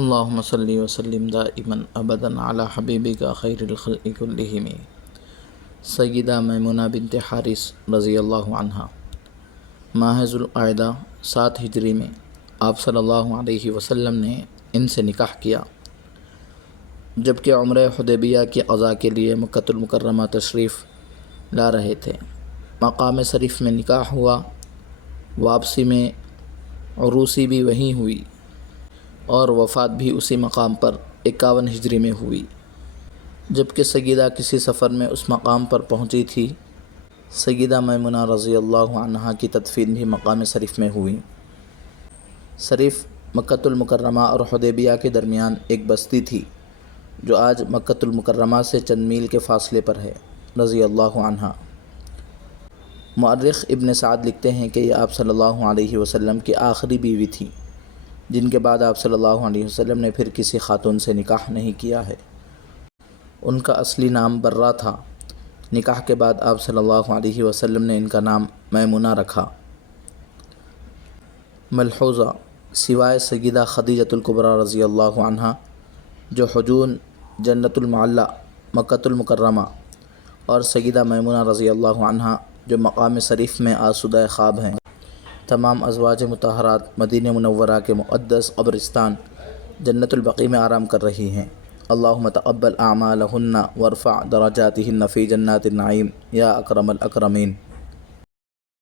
اللہم صلی وسلم دائما ابدا علی حبیبک خیر الخلق کلہم سیدہ میمونہ بنت حارث رضی اللہ عنہا۔ ماہ ذوالقعدہ 7 ہجری میں آپ صلی اللہ علیہ وسلم نے ان سے نکاح کیا، جبکہ عمرہ حدیبیہ کی قضاء کے لیے مکۃ المکرمہ تشریف لا رہے تھے۔ مقام شریف میں نکاح ہوا، واپسی میں عروسی بھی وہیں ہوئی اور وفات بھی اسی مقام پر 51 ہجری میں ہوئی۔ جبکہ سیدہ کسی سفر میں اس مقام پر پہنچی تھی۔ سیدہ میمونہ رضی اللہ عنہا کی تدفین بھی مقام شریف میں ہوئی۔ شریف مکۃ المکرمہ اور حدیبیہ کے درمیان ایک بستی تھی جو آج مکۃ المکرمہ سے چند میل کے فاصلے پر ہے، رضی اللہ عنہا۔ مؤرخ ابن سعد لکھتے ہیں کہ یہ آپ صلی اللہ علیہ وسلم کی آخری بیوی تھی، جن کے بعد آپ صلی اللہ علیہ وسلم نے پھر کسی خاتون سے نکاح نہیں کیا ہے۔ ان کا اصلی نام برہ تھا۔ نکاح کے بعد آپ صلی اللہ علیہ وسلم نے ان کا نام میمونہ رکھا۔ ملحوظہ: سوائے سیدہ خدیجۃ الکبریٰ رضی اللہ عنہا جو حجون جنت المعلیٰ مکۃ المکرمہ، اور سیدہ میمونہ رضی اللہ عنہا جو مقام شریف میں آسودہ خواب ہیں، تمام ازواج مطہرات مدینہ منورہ کے مقدس قبرستان جنت البقیع میں آرام کر رہی ہیں۔ اللہم تقبل اعمالہن وارفع درجاتہن فی جنات النعیم یا اکرم الاکرمین۔